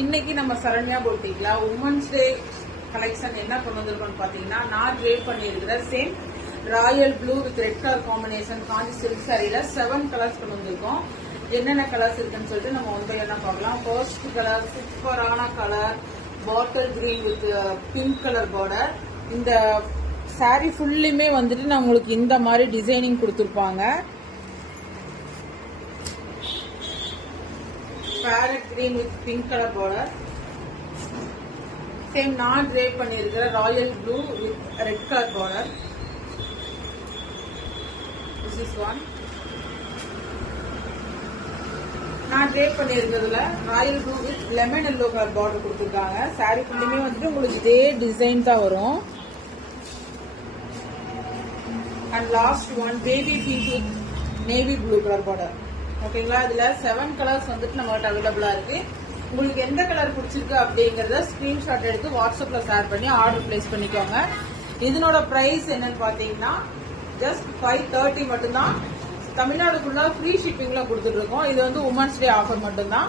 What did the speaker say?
இன்னைக்கு நம்ம சரண்யா போட்டிக்கல உமன்ஸ் டே கலெக்ஷன் என்ன கொண்டு வந்திருக்கோம்னு பாத்தீங்கன்னா, நான் ட்ரேப் பண்ணியிருக்கிற same royal blue with red colour combination Kanchi silk சாரியில 7 கலர்ஸ் கொண்டு வந்திருக்கோம். என்னென்ன கலர்ஸ் இருக்குன்னு சொல்லிட்டு நம்ம ஒன் பை ஒன்னா பார்க்கலாம். ஃபர்ஸ்ட் கலர் சூப்பரான colour bottle green with pink colour border. இந்த சாரி ஃபுல்லுமே வந்துட்டு நான் உங்களுக்கு இந்த மாதிரி டிசைனிங் கொடுத்துருப்பாங்க. Parrot green with pink colour border. Same நான் ட்ரேப் பண்ணியிருக்கிற royal blue with red colour border. This is one. நான் ட்ரேப் பண்ணியிருக்கிறதுல royal blue with lemon yellow colour border கொடுத்துருக்காங்க. சாரி ஃபுல்லுமே வந்துட்டு உங்களுக்கு இதே டிசைன் தான் வரும். And last one baby pink with navy blue colour border. ஓகேங்களா, இதுல 7 கலர்ஸ் வந்துட்டு நம்மகிட்ட அவைலபிளா இருக்கு. உங்களுக்கு எந்த கலர் பிடிச்சிருக்கு அப்படிங்கறத ஸ்கிரீன்ஷாட் எடுத்து வாட்ஸ்அப்ல ஷேர் பண்ணி ஆர்டர் பிளேஸ் பண்ணிக்கோங்க. இதனோட பிரைஸ் என்னன்னு பாத்தீங்கன்னா ஜஸ்ட் 530 மட்டும்தான். தமிழ்நாடுக்குள்ள ஃப்ரீ ஷிப்பிங்ல கொடுத்துட்டு இருக்கோம். இது வந்து உமன்ஸ் டே ஆஃபர் மட்டும்தான்.